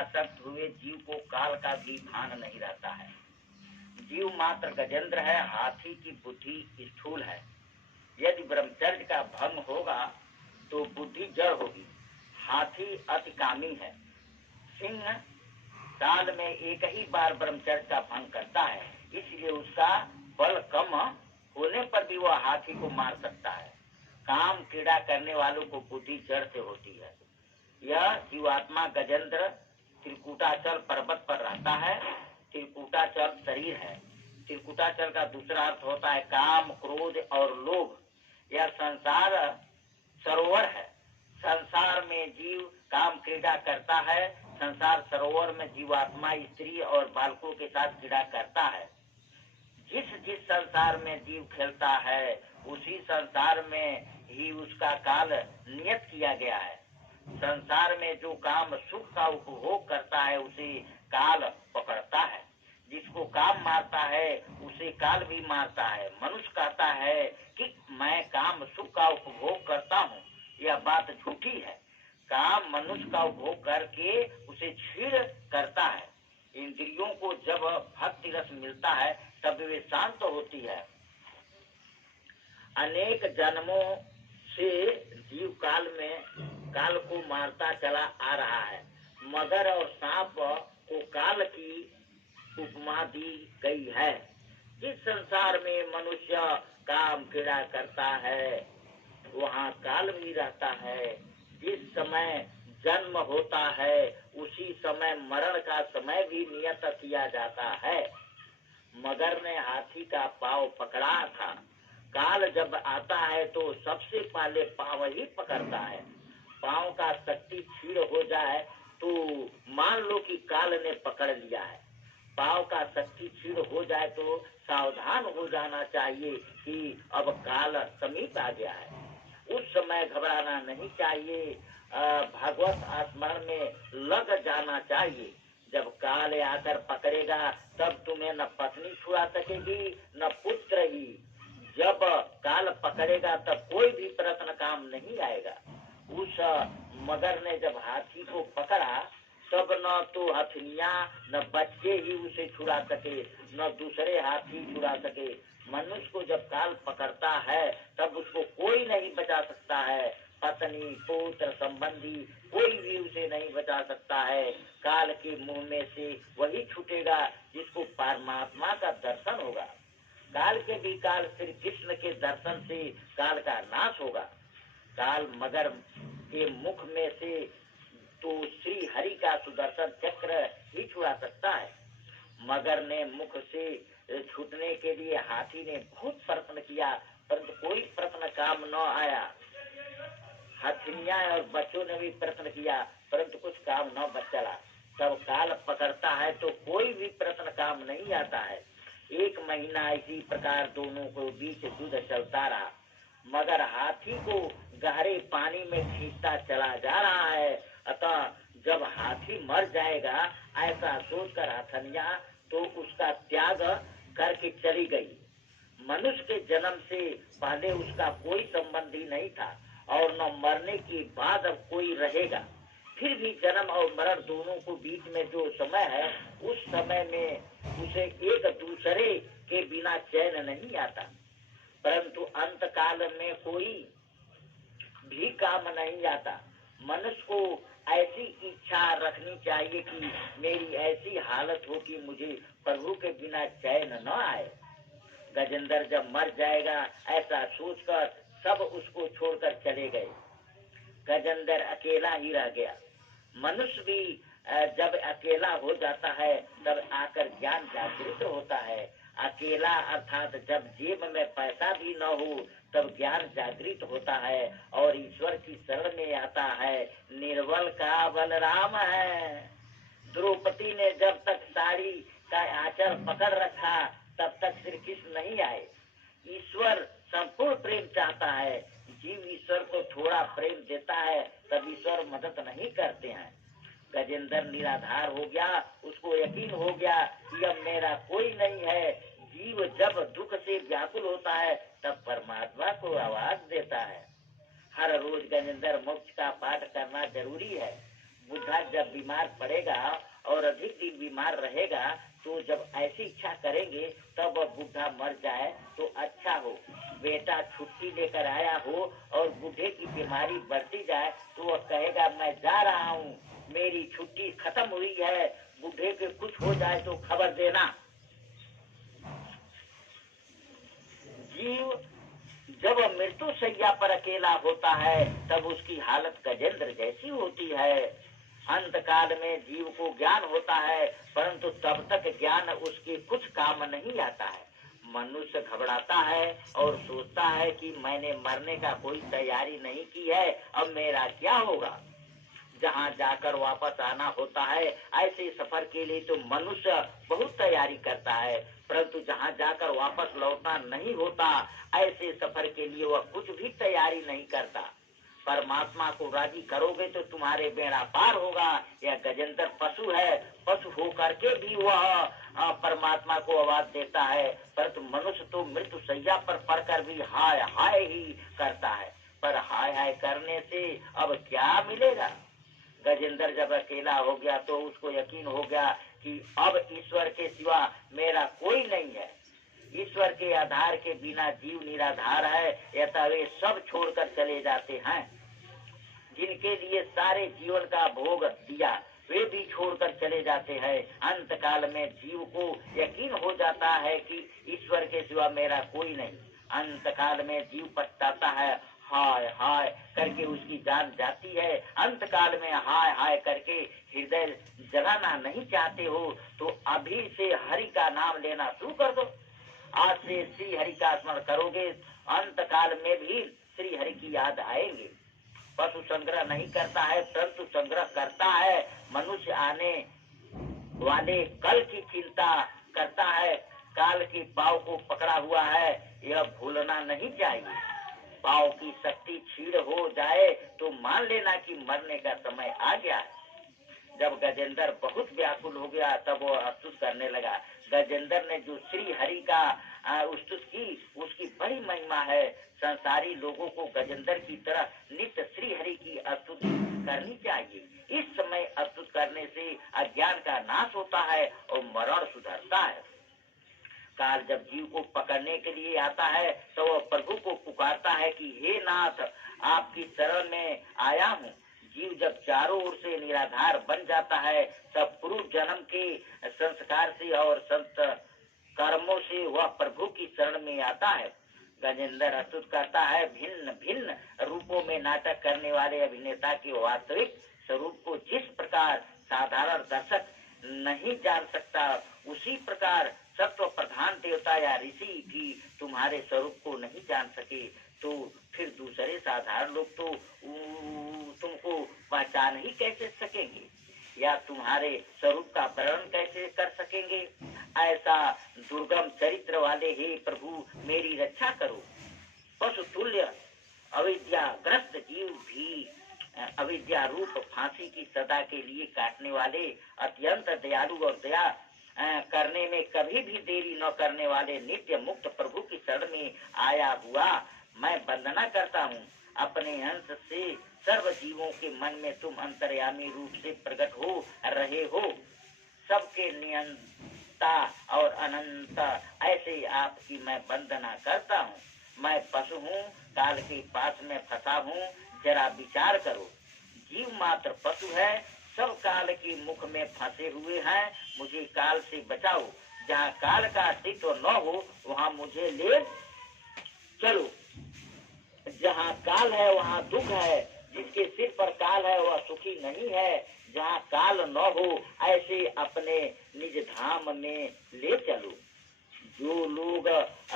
आसक्त हुए जीव को काल का भी भान नहीं रहता है। जीव मात्र गजेंद्र है, हाथी की बुद्धि स्थूल है। यदि ब्रह्मचर्य का भंग होगा तो बुद्धि जड़ होगी। हाथी अति कामी है। सिंह साल में एक ही बार ब्रह्मचर्य का भंग करता है, इसलिए उसका बल कम होने पर भी वह हाथी को मार सकता है। काम क्रीड़ा करने वालों को बुद्धि जड़ से होती है। यह जीवात्मा गजेंद्र त्रिकूटाचल पर्वत पर रहता है। त्रिकूटाचल शरीर है। त्रिकूटाचल का दूसरा अर्थ होता है काम, क्रोध और लोभ। यह संसार सरोवर है। संसार में जीव काम क्रीड़ा करता है। संसार सरोवर में जीवात्मा स्त्री और बालकों के साथ क्रीड़ा करता है। जिस जिस संसार में जीव खेलता है उसी संसार में ही उसका काल नियत किया गया है। संसार में जो काम सुख का उपभोग करता है उसे काल पकड़ता है। जिसको काम मारता है उसे काल भी मारता है। मनुष्य कहता है कि मैं काम सुख का उपभोग करता हूँ, यह बात झूठी है। काम मनुष्य का उपभोग करके उसे छीड़ करता है। इंद्रियों को जब भक्ति रस मिलता है तब वे शांत होती है। अनेक जन्मों से जीव काल को मारता चला आ रहा है। मगर और सांप को काल की उपमा दी गई है। जिस संसार में मनुष्य काम क्रीड़ा करता है वहाँ काल भी रहता है। जिस समय जन्म होता है उसी समय मरण का समय भी नियत किया जाता है। मगर ने हाथी का पांव पकड़ा था। काल जब आता है तो सबसे पहले पांव ही पकड़ता है। पांव का शक्ति क्षीण हो जाए तो मान लो कि काल ने पकड़ लिया है। पांव का शक्ति क्षीण हो जाए तो सावधान हो जाना चाहिए कि अब काल समीप आ गया है। उस समय घबराना नहीं चाहिए। भगवत स्मरण में लग जाना चाहिए। जब काल आकर पकड़ेगा तब तुम्हें न पत्नी छुड़ा सकेगी न पुत्र ही। जब काल पकड़ेगा तब कोई भी प्रश्न काम नहीं आएगा। उस मगर ने जब हाथी को पकड़ा तब न तो हथनिया न बच्चे ही उसे छुड़ा सके न दूसरे हाथी छुड़ा सके। मनुष्य को जब काल पकड़ता है तब उसको कोई नहीं बचा सकता है। पत्नी, पुत्र, संबंधी कोई भी उसे नहीं बचा सकता है। काल के मुंह में से वही छूटेगा जिसको परमात्मा का दर्शन होगा। काल के भी काल श्री कृष्ण के दर्शन से काल का नाश होगा। काल मगर के मुख में से तो श्री हरि का सुदर्शन चक्र ही छुड़ा सकता है। मगर ने मुख से छूटने के लिए हाथी ने बहुत प्रयत्न किया परंतु कोई प्रयत्न काम न आया। हथनिया और बच्चों ने भी प्रयत्न किया परंतु कुछ काम न चला। तब काल पकड़ता है तो कोई भी प्रयत्न काम नहीं आता है। 1 महीना इसी प्रकार दोनों को बीच युद्ध चलता रहा। मगर हाथी को गहरे पानी में खींचता चला जा रहा है। अतः जब हाथी मर जाएगा ऐसा सोचकर हथनिया तो उसका त्याग करके चली गई। मनुष्य के जन्म से पहले उसका कोई संबंधी नहीं था और न मरने के बाद अब कोई रहेगा। फिर भी जन्म और मरण दोनों को बीच में जो समय है उस समय में उसे एक दूसरे के बिना चैन नहीं आता। परंतु अंत काल में कोई भी काम नहीं आता। मनुष्य को ऐसी इच्छा रखनी चाहिए कि मेरी ऐसी हालत हो कि मुझे प्रभु के बिना चैन न आए। गजेंद्र जब मर जाएगा ऐसा सोचकर सब उसको छोड़कर चले गए। गजेंद्र अकेला ही रह गया। मनुष्य भी जब अकेला हो जाता है तब आकर ज्ञान जागृत होता है। अकेला अर्थात जब जेब में पैसा भी न हो तब ज्ञान जागृत होता है और ईश्वर की शरण में आता है। निर्बल का बलराम है। द्रौपदी ने जब तक साड़ी का आंचल पकड़ रखा तब तक श्री कृष्ण नहीं आए। ईश्वर संपूर्ण प्रेम चाहता है। जीव ईश्वर को थोड़ा प्रेम देता है तब ईश्वर मदद नहीं करते हैं। गजेंद्र निराधार हो गया। उसको यकीन हो गया कि अब मेरा कोई नहीं है। जीव जब दुख से व्याकुल होता है तब परमात्मा को आवाज देता है। हर रोज गजेंद्र मोक्ष का पाठ करना जरूरी है। बुढ़ा जब बीमार पड़ेगा और अधिक दिन बीमार रहेगा तो जब ऐसी इच्छा करेंगे तब वह बुढ़ा मर जाए तो अच्छा हो। बेटा छुट्टी लेकर आया हो और बूढ़े की बीमारी बढ़ती जाए तो वह कहेगा मैं जा रहा हूँ, मेरी छुट्टी खत्म हुई है, बूढ़े के कुछ हो जाए तो खबर देना। जीव जब मृत्यु शैया पर अकेला होता है तब उसकी हालत गजेंद्र जैसी होती है। अंत काल में जीव को ज्ञान होता है, परंतु तब तक ज्ञान उसके कुछ काम नहीं आता है। मनुष्य घबराता है और सोचता है कि मैंने मरने का कोई तैयारी नहीं की है, अब मेरा क्या होगा। जहाँ जाकर वापस आना होता है ऐसे सफर के लिए तो मनुष्य बहुत तैयारी करता है, परंतु जहाँ जाकर वापस लौटना नहीं होता ऐसे सफर के लिए वह कुछ भी तैयारी नहीं करता। परमात्मा को राजी करोगे तो तुम्हारे बेड़ा पार होगा। यह गजेंद्र पशु है, पशु होकर के भी वह परमात्मा को आवाज देता है, परंतु मनुष्य तो मृत्यु शैया पर पड़कर भी हाय हाय ही करता है। पर हाय हाय करने से अब क्या मिलेगा। गजेंद्र जब अकेला हो गया तो उसको यकीन हो गया कि अब ईश्वर के सिवा मेरा कोई नहीं है। ईश्वर के आधार के बिना जीव निराधार है, यथा वे सब छोड़कर चले जाते हैं। जिनके लिए सारे जीवन का भोग दिया वे भी छोड़कर चले जाते हैं। अंत काल में जीव को यकीन हो जाता है कि ईश्वर के सिवा मेरा कोई नहीं। अंत काल में जीव पछताता है, हाय हाय करके उसकी जान जाती है। अंत काल में हाय हाय करके हृदय जगाना नहीं चाहते हो तो अभी से हरि का नाम लेना शुरू कर दो। आज से श्री हरि का स्मरण करोगे, अंत काल में भी श्री हरि की याद आएंगे। पशु संग्रह नहीं करता है परंतु संग्रह करता है। मनुष्य आने वाले कल की चिंता करता है। काल की पाव को पकड़ा हुआ है, यह भूलना नहीं चाहिए। पाव की शक्ति छीड़ हो जाए तो मान लेना कि मरने का समय आ गया है। जब गजेंद्र बहुत व्याकुल हो गया तब वो स्तुति करने लगा। गजेंद्र ने जो श्री हरि का स्तुति की उसकी बड़ी महिमा है। संसारी लोगों को गजेंद्र की तरह नित्य श्री हरि की स्तुति करनी चाहिए। इस समय स्तुति करने से अज्ञान का नाश होता है और मरण सुधरता है। काल जब जीव को पकड़ने के लिए आता है तो वह प्रभु को पुकारता है कि हे नाथ, आपकी शरण में आया हूँ। जीव जब चारों ओर से निराधार बन जाता है तब पूर्व जन्म के संस्कार से और संत कर्मों से वह प्रभु की शरण में आता है। गजेंद्र स्तुति करता है, भिन्न भिन्न रूपों में नाटक करने वाले अभिनेता के वास्तविक स्वरूप को जिस प्रकार साधारण दर्शक नहीं जान सकता, उसी प्रकार सत्व प्रधान देवता या ऋषि भी तुम्हारे स्वरूप को नहीं जान सके तो फिर दूसरे साधारण लोग तो तुमको पहचान ही कैसे सकेंगे या तुम्हारे स्वरूप का वर्णन कैसे कर सकेंगे। ऐसा दुर्गम चरित्र वाले हे प्रभु मेरी रक्षा करो। पशु तुल्य अविद्याग्रस्त जीव भी अविद्या रूप फांसी की सदा के लिए काटने वाले अत्यंत दयालु और दया करने में कभी भी देरी न करने वाले नित्य मुक्त प्रभु की शरण में आया हुआ मैं वंदना करता हूँ। अपने अंश से सर्व जीवों के मन में तुम अंतर्यामी रूप से प्रकट हो रहे हो। सबके नियंता और अनंत ऐसे आपकी मैं वंदना करता हूँ। मैं पशु हूँ, काल के पास में फंसा हूँ, जरा विचार करो। जीव मात्र पशु है, सब काल के मुख में फंसे हुए हैं। मुझे काल से बचाओ। जहाँ काल का अस्तित्व न हो वहाँ मुझे ले चलो। जहाँ काल है वहाँ दुख है, जिसके सिर पर काल है वह सुखी नहीं है। जहाँ काल न हो ऐसे अपने निज धाम में ले चलो। जो लोग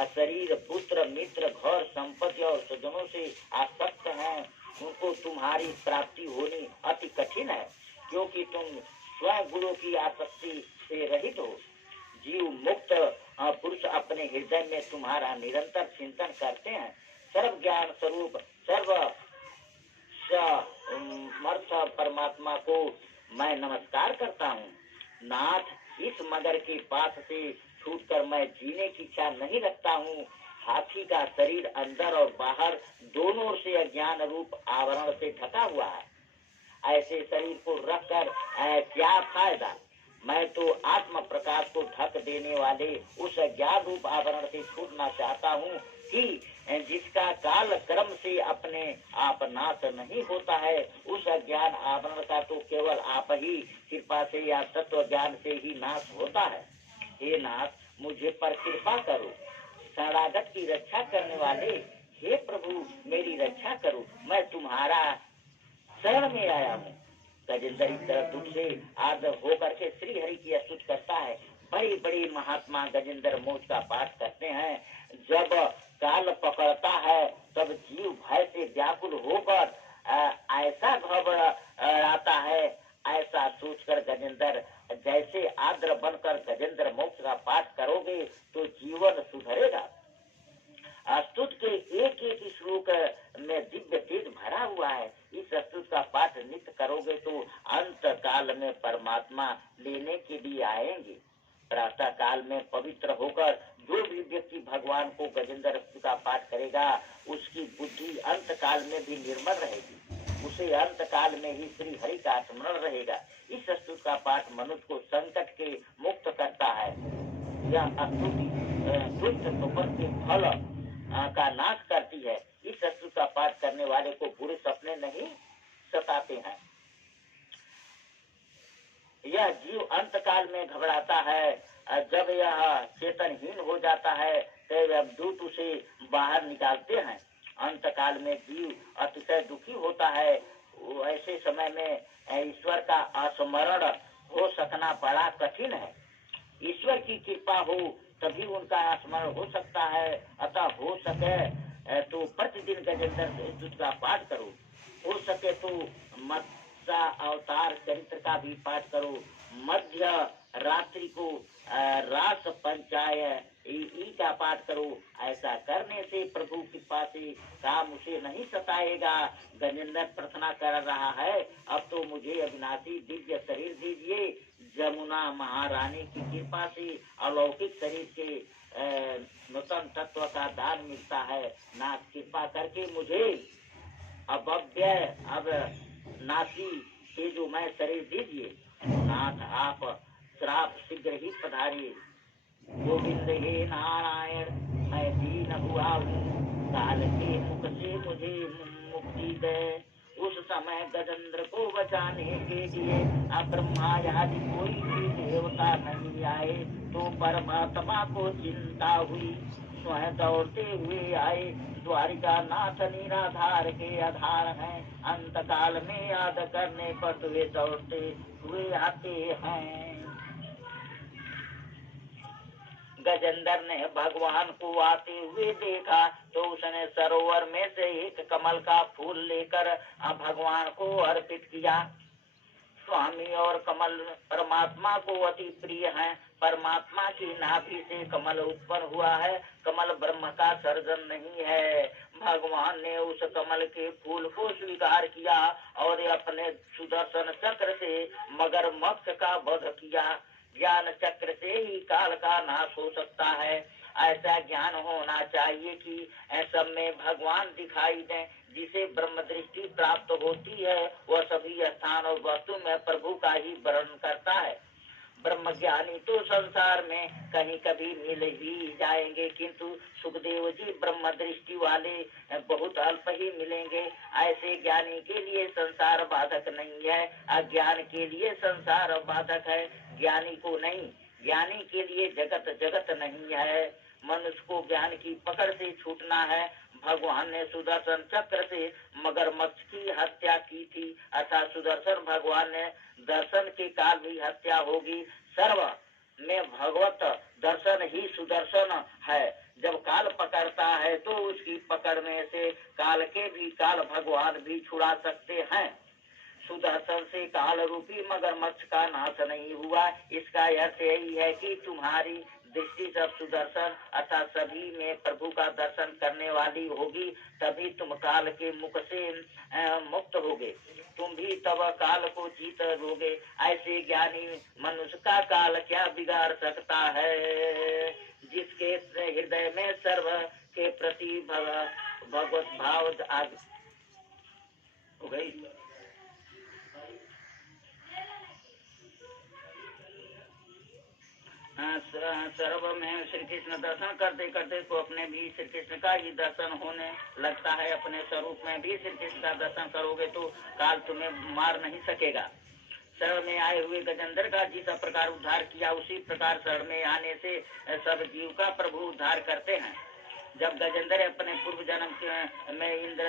शरीर, पुत्र, मित्र, घर, संपत्ति और सज्जनों से आसक्त हैं उनको तुम्हारी प्राप्ति होनी अति कठिन है, क्योंकि तुम स्वयं गुरु की आसक्ति से रहित हो। जीव मुक्त पुरुष अपने हृदय में तुम्हारा निरंतर चिंतन करते हैं। सर्व ज्ञान स्वरूप सर्व समर्थ परमात्मा को मैं नमस्कार करता हूँ। नाथ, इस मगर के पास से छूटकर मैं जीने की इच्छा नहीं रखता हूँ। हाथी का शरीर अंदर और बाहर दोनों से अज्ञान रूप आवरण से ढका हुआ है। ऐसे शरीर को रखकर क्या फायदा। मैं तो आत्म प्रकाश को ढक देने वाले उस ज्ञान रूप आवरण से छूटना चाहता हूँ कि जिसका काल क्रम से अपने आप नाश नहीं होता है। उस ज्ञान आवरण का तो केवल आप ही कृपा से या तत्व ज्ञान से ही नाश होता है। हे नाथ, मुझे पर कृपा करो। शरणागत की रक्षा करने वाले हे प्रभु, मेरी रक्षा करो, मैं तुम्हारा शरण में आया हूँ। गजेंद्र इस तरह दुख से आर्द्र होकर के श्री हरि की स्तुति करता है। बड़े बड़े महात्मा गजेंद्र मोक्ष का पाठ करते हैं। जब काल पकड़ता है तब जीव भय से व्याकुल होकर ऐसा घबराता है। ऐसा सोचकर गजेंद्र, जैसे आर्द्र बनकर गजेंद्र मोक्ष का पाठ करोगे तो जीवन सुधरेगा। स्तुत के एक एक श्लोक में दिव्य तेज भरा हुआ है। इस स्तुत का पाठ नित्य करोगे तो अंत काल में परमात्मा लेने के लिए आएंगे। प्रातः काल में पवित्र होकर जो भी व्यक्ति भगवान को गजेंद्र स्तुत का पाठ करेगा उसकी बुद्धि अंत काल में भी निर्मल रहेगी। उसे अंत काल में ही श्री हरि का स्मरण रहेगा। इस स्तुत का पाठ मनुष्य को संकट के मुक्त करता है। यह स्तुति दुष्ट स्वप्न के फल का नाश करती है। इस स्तुति का पाठ करने वाले को बुरे सपने नहीं सताते हैं। यह जीव अंत काल में घबराता है। जब यह चेतनहीन हो जाता है तो दूत उसे बाहर निकालते हैं। अंत काल में जीव अतिशय दुखी होता है। ऐसे समय में ईश्वर का स्मरण हो सकना बड़ा कठिन है। ईश्वर की कृपा हो तभी उनका स्मरण हो सकता है। अतः हो सके तो प्रतिदिन गजेंद्र स्तुति का पाठ करो। हो सके तो मत्स्य अवतार चरित्र का भी पाठ करो। मध्य रात्रि को रास पंचाय का पाठ करो। ऐसा करने से प्रभु कृपा से काम उसे नहीं सताएगा। गजेंद्र प्रार्थना कर रहा है, अब तो मुझे अविनाशी दिव्य शरीर दीजिए। जमुना महारानी की कृपा से अलौकिक शरीर के नूतन तत्व का दान मिलता है। नाथ कृपा करके मुझे अब नासी से जो मैं शरीर दीजिए। नाथ आप श्राप शीघ्र ही पधारिए। गोविंद हे नारायण, मैं दीन हुआ हूँ, काल के मुख से मुझे मुक्ति दे। उस समय गजेंद्र को बचाने के लिए ब्रह्मा आदि कोई भी देवता नहीं आए तो परमात्मा को चिंता हुई। स्वयं दौड़ते हुए आए। द्वारिका नाथ निराधार के आधार हैं। अंत काल में याद करने पर वे दौड़ते हुए आते हैं। गजेंद्र ने भगवान को आते हुए देखा तो उसने सरोवर में से एक कमल का फूल लेकर भगवान को अर्पित किया। स्वामी और कमल परमात्मा को अति प्रिय है। परमात्मा की नाभि से कमल उत्पन्न हुआ है। कमल ब्रह्म का सर्जन नहीं है। भगवान ने उस कमल के फूल को स्वीकार किया और अपने सुदर्शन चक्र से मगरमच्छ का वध किया। ज्ञान चक्र से ही काल का नाश हो सकता है। ऐसा ज्ञान होना चाहिए कि सब में भगवान दिखाई दें। जिसे ब्रह्म दृष्टि प्राप्त होती है वह सभी स्थान और वस्तु में प्रभु का ही वर्णन करता है। ब्रह्म ज्ञानी तो संसार में कहीं कभी मिल ही जाएंगे, किंतु सुखदेव जी ब्रह्म दृष्टि वाले बहुत अल्प ही मिलेंगे। ऐसे ज्ञानी के लिए संसार बाधक नहीं है, अज्ञान के लिए संसार बाधक है, ज्ञानी को नहीं। ज्ञानी के लिए जगत जगत नहीं है। मनुष्य को ज्ञान की पकड़ से छूटना है। भगवान ने सुदर्शन चक्र से मगरमच्छ की हत्या की थी, अर्थात सुदर्शन भगवान ने दर्शन के काल भी हत्या होगी। सर्व में भगवत दर्शन ही सुदर्शन है। जब काल पकड़ता है तो उसकी पकड़ने से काल के भी काल भगवान भी छुड़ा सकते हैं। सुदर्शन से काल रूपी मगरमच्छ का नाश नहीं हुआ। इसका अर्थ यही है कि तुम्हारी दृष्टि जब सुदर्शन अर्थात सभी में प्रभु का दर्शन करने वाली होगी तभी तुम काल के मुख से मुक्त होगे। तुम भी तब काल को जीत लोगे। ऐसे ज्ञानी मनुष्य का काल क्या बिगाड़ सकता है। जिसके हृदय में सर्व के प्रति भगवत भाव हो गई। सर्व में श्री कृष्ण दर्शन करते करते तो अपने भी श्री कृष्ण का ही दर्शन होने लगता है। अपने स्वरूप में भी श्री कृष्ण का दर्शन करोगे तो काल तुम्हें मार नहीं सकेगा। शरण में आए हुए गजेंद्र का जिस प्रकार उद्धार किया उसी प्रकार शरण में आने से सब जीव का प्रभु उद्धार करते हैं। जब गजेंद्र अपने पूर्व जन्म में इंद्र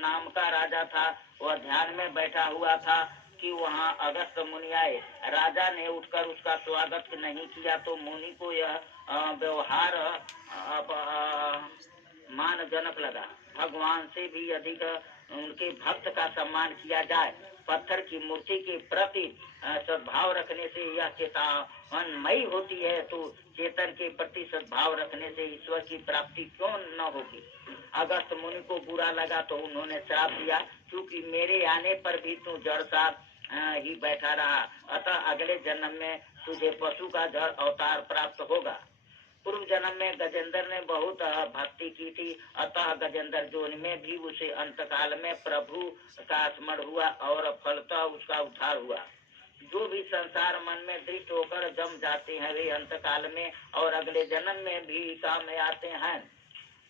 नाम का राजा था, वह ध्यान में बैठा हुआ था कि वहाँ अगस्त मुनि आए। राजा ने उठकर उसका स्वागत नहीं किया तो मुनि को यह व्यवहार मानजनक लगा। भगवान से भी अधिक उनके भक्त का सम्मान किया जाए। पत्थर की मूर्ति के प्रति सद्भाव रखने से यह चेतनमयी होती है, तो चेतन के प्रति सद्भाव रखने से ईश्वर की प्राप्ति क्यों न होगी। अगस्त मुनि को बुरा लगा तो उन्होंने श्राप दिया, क्योंकि मेरे आने पर भी तू जड़ सा ही बैठा रहा, अतः अगले जन्म में तुझे पशु का जड़ अवतार प्राप्त होगा। पूर्व जन्म में गजेंद्र ने बहुत भक्ति की थी, अतः गजेंद्र जोन में भी उसे अंतकाल में प्रभु का स्मरण हुआ और फलतः उसका उद्धार हुआ। जो भी संसार मन में दृष्ट होकर जम जाते हैं वे अंतकाल में और अगले जन्म में भी काम में आते हैं।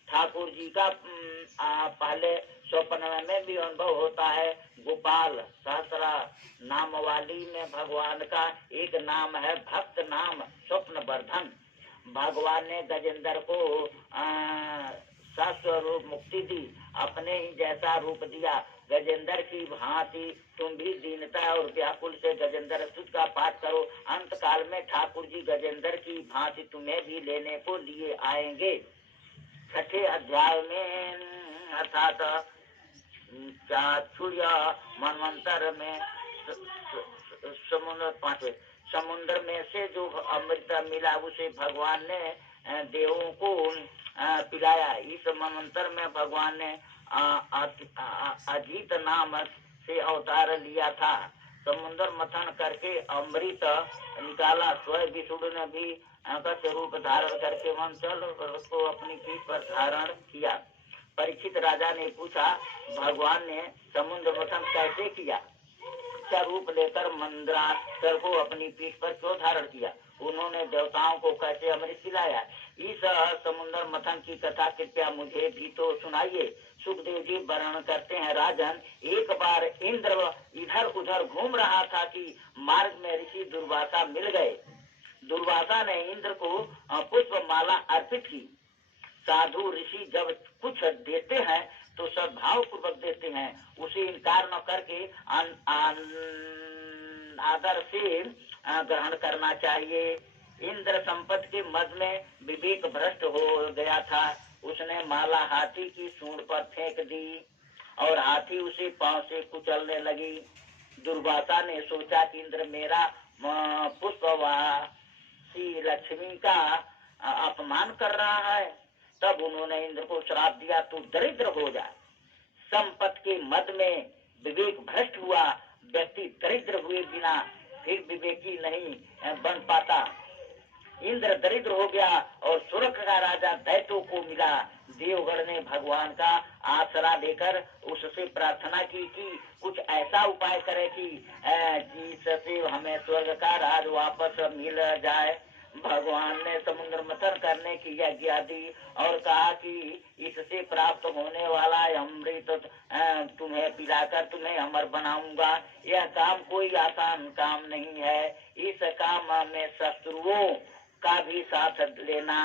ठाकुर जी का पहले स्वप्न में भी अनुभव होता है। गोपाल सहस्रा नाम वाली में भगवान का एक नाम है भक्त नाम स्वप्न वर्धन। भगवान ने गजेंद्र को सस्वरूप मुक्ति दी, अपने ही जैसा रूप दिया। गजेंद्र की भांति तुम भी दीनता और व्याकुल से गजेंद्र स्तुत का पाठ करो। अंत काल में ठाकुर जी गजेंद्र की भांति तुम्हें भी लेने को लिए आएंगे। छठे अध्याय में अर्थात चातुर्य मनवंतर में समुद्र में से जो अमृत मिला उसे भगवान ने देवों को पिलाया। इस मनवंतर में भगवान ने अजीत नाम से अवतार लिया था। समुद्र मंथन करके अमृत निकाला। स्वयं विष्णु ने भी रूप धारण करके मंचल को अपनी पीठ पर धारण किया। परीक्षित राजा ने पूछा, भगवान ने समुद्र मंथन कैसे किया? क्या रूप लेकर मंदराचल को अपनी पीठ पर क्यों धारण किया? उन्होंने देवताओं को कैसे अमृत पिलाया? इस समुद्र मंथन की कथा कृपया मुझे भी तो सुनाइए। सुखदेव जी वर्णन करते हैं, राजन, एक बार इंद्र इधर उधर घूम रहा था कि मार्ग में ऋषि दुर्वासा मिल गए। दुर्वासा ने इंद्र को पुष्प माला अर्पित की। साधु ऋषि जब कुछ देते हैं तो सद्भाव पूर्वक देते हैं, उसे इनकार न करके आदर से ग्रहण करना चाहिए। इंद्र संपत्ति के मद में विवेक भ्रष्ट हो गया था। उसने माला हाथी की सूंड पर फेंक दी और हाथी उसे पांव से कुचलने लगी। दुर्वासा ने सोचा कि इंद्र मेरा पुष्पवासी लक्ष्मी का अपमान कर रहा है। तब उन्होंने इंद्र को श्राप दिया, तू दरिद्र हो जा। संपत्ति के मद में विवेक भ्रष्ट हुआ व्यक्ति दरिद्र हुए बिना फिर विवेकी नहीं बन पाता। इंद्र दरिद्र हो गया और स्वर्ग का राजा दैत्यों को मिला। देवगण ने भगवान का आसरा लेकर उससे प्रार्थना की कि कुछ ऐसा उपाय करे कि जिससे हमें स्वर्ग का राज वापस मिल जाए। भगवान ने समुद्र मंथन करने की आज्ञा दी और कहा कि इससे प्राप्त होने वाला अमृत तुम्हें पिलाकर तुम्हें अमर बनाऊंगा। यह काम कोई आसान काम नहीं है। इस काम में शत्रुओं का भी साथ लेना,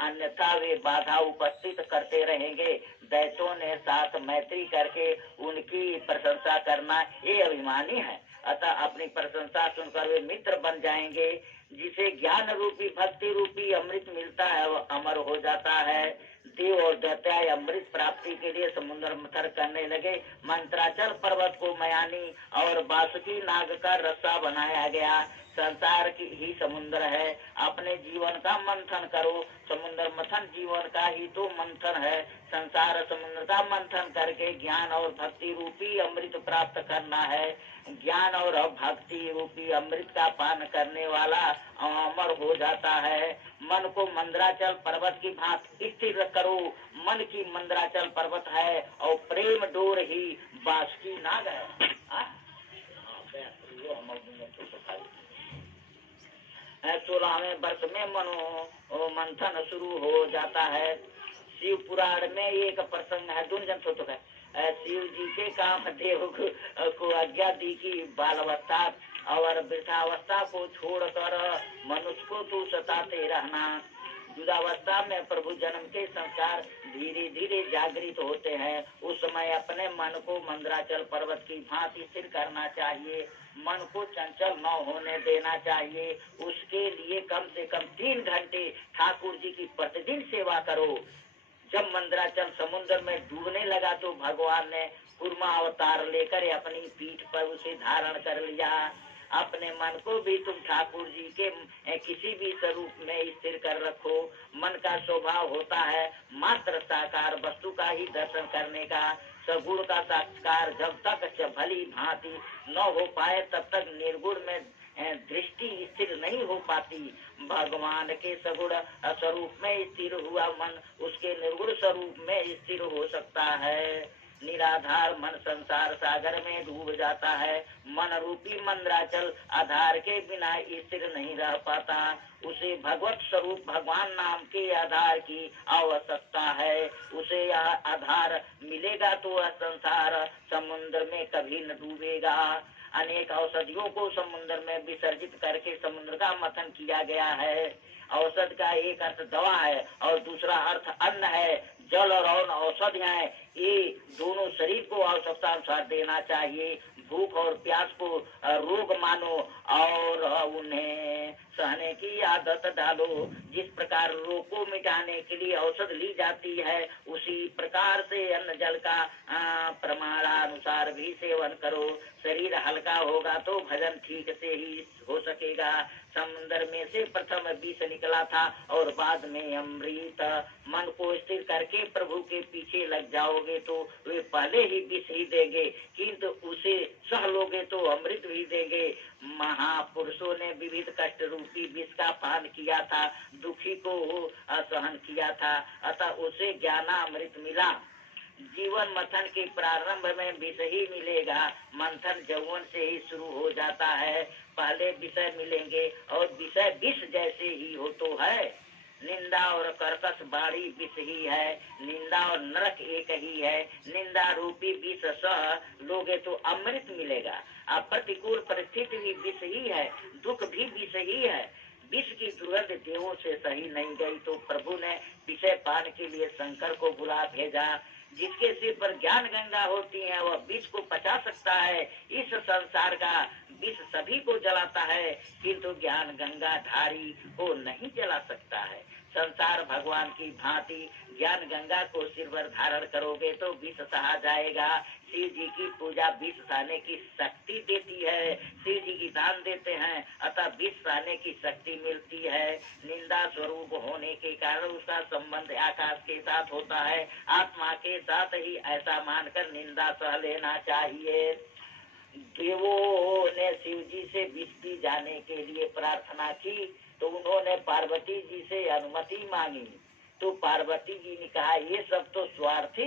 अन्यथा वे बाधा उपस्थित करते रहेंगे। दैत्यों ने साथ मैत्री करके उनकी प्रशंसा करना ये अभिमानी है, अतः अपनी प्रशंसा सुनकर वे मित्र बन जाएंगे। जिसे ज्ञान रूपी भक्ति रूपी अमृत मिलता है वह अमर हो जाता है। देव और दैत्य अमृत प्राप्ति के लिए समुद्र मंथन करने लगे। मंत्राचल पर्वत को मयानी और बासुकी नाग का रस्सा बनाया गया। संसार की ही समुद्र है, अपने जीवन का मंथन करो। समुद्र मंथन जीवन का ही तो मंथन है। संसार समुद्र का मंथन करके ज्ञान और भक्ति रूपी अमृत प्राप्त करना है। ज्ञान और भक्ति रूपी अमृत का पान करने वाला अमर हो जाता है। मन को मंदराचल पर्वत की भांति स्थिर करो। मन की मंदराचल पर्वत है और प्रेम डोर ही बासुकी नाग है। 16वें वर्ष में मनो मंथन शुरू हो जाता है। शिव पुराण में एक प्रसंग है, दुर्जन सोचो है, शिव जी के कामदेव को आज्ञा दी कि बालावस्था और वृद्धावस्था को छोड़कर मनुष्य को तू सताते रहना। युद्धावस्था में प्रभु जन्म के संस्कार धीरे धीरे जागृत होते हैं। उस समय अपने मन को मंदराचल पर्वत की भांति स्थिर करना चाहिए। मन को चंचल न होने देना चाहिए। उसके लिए कम से कम 3 घंटे ठाकुर जी की प्रतिदिन सेवा करो। जब मंदराचल समुद्र में डूबने लगा तो भगवान ने कूर्मा अवतार लेकर अपनी पीठ पर उसे धारण कर लिया। अपने मन को भी तुम ठाकुर जी के किसी भी स्वरूप में स्थिर कर रखो। मन का स्वभाव होता है मात्र साकार वस्तु का ही दर्शन करने का। सगुण का साक्षात्कार जब तक भली भांति न हो पाए तब तक निर्गुण में दृष्टि स्थिर नहीं हो पाती। भगवान के सगुण स्वरूप में स्थिर हुआ मन उसके निर्गुण स्वरूप में स्थिर हो सकता है। निराधार मन संसार सागर में डूब जाता है। मन रूपी मंदराचल आधार के बिना स्थिर नहीं रह पाता। उसे भगवत स्वरूप भगवान नाम के आधार की आवश्यकता है। उसे आधार मिलेगा तो वह संसार समुद्र में कभी न डूबेगा। अनेक औषधियों को समुद्र में विसर्जित करके समुद्र का मंथन किया गया है। औषध का एक अर्थ दवा है और दूसरा अर्थ अन्न है। जल और औषधियां हैं, ये दोनों शरीर को आवश्यकता अनुसार देना चाहिए। भूख और प्यास को रोग मानो और उन्हें सहने की आदत डालो। जिस प्रकार रोग को मिटाने के लिए औषध ली जाती है उसी प्रकार से अन्न जल का प्रमाणानुसार भी सेवन करो। शरीर हल्का होगा तो भजन ठीक से ही हो सकेगा। समुद्र में से प्रथम विष निकला था और बाद में अमृत। मन को स्थिर करके प्रभु के पीछे लग जाओगे तो वे पहले ही विष ही देंगे, किंतु उसे सह लोगे तो अमृत भी देंगे। महापुरुषों ने विविध कष्ट रूपी विष का पान किया था, दुखी को सहन किया था, अतः उसे ज्ञानामृत मिला। जीवन मंथन के प्रारंभ में विष ही मिलेगा। मंथन यौवन से ही शुरू हो जाता है। पहले विषय मिलेंगे और विषय विष जैसे ही हो तो है। निंदा और कर्कश बाड़ी विष ही है। निंदा और नरक एक ही है। निंदा रूपी विष सह लोगे तो अमृत मिलेगा। अप्रतिकूल परिस्थिति भी विष ही है, दुख भी विष ही है। विष की दुर्गंध देवों से सही नहीं गई तो प्रभु ने विषय पान के लिए शंकर को बुला भेजा। जिसके सिर पर ज्ञान गंगा होती है वह विष को पचा सकता है। इस संसार का विष सभी को जलाता है, किंतु ज्ञान गंगा धारी को नहीं जला सकता है। संसार भगवान की भांति ज्ञान गंगा को सिर पर धारण करोगे तो विष सहा जाएगा। शिव जी की पूजा विष सहने की शक्ति देती है। शिव जी की दान देते हैं, अतः विष सहने की शक्ति मिलती है। निंदा स्वरूप होने के कारण उसका संबंध आकाश के साथ होता है। आत्मा के साथ ही ऐसा मानकर निंदा सह लेना चाहिए। देवों ने शिव जी से विष पी जाने के लिए प्रार्थना की तो उन्होंने पार्वती जी से अनुमति मांगी। तो पार्वती जी ने कहा ये सब तो स्वार्थी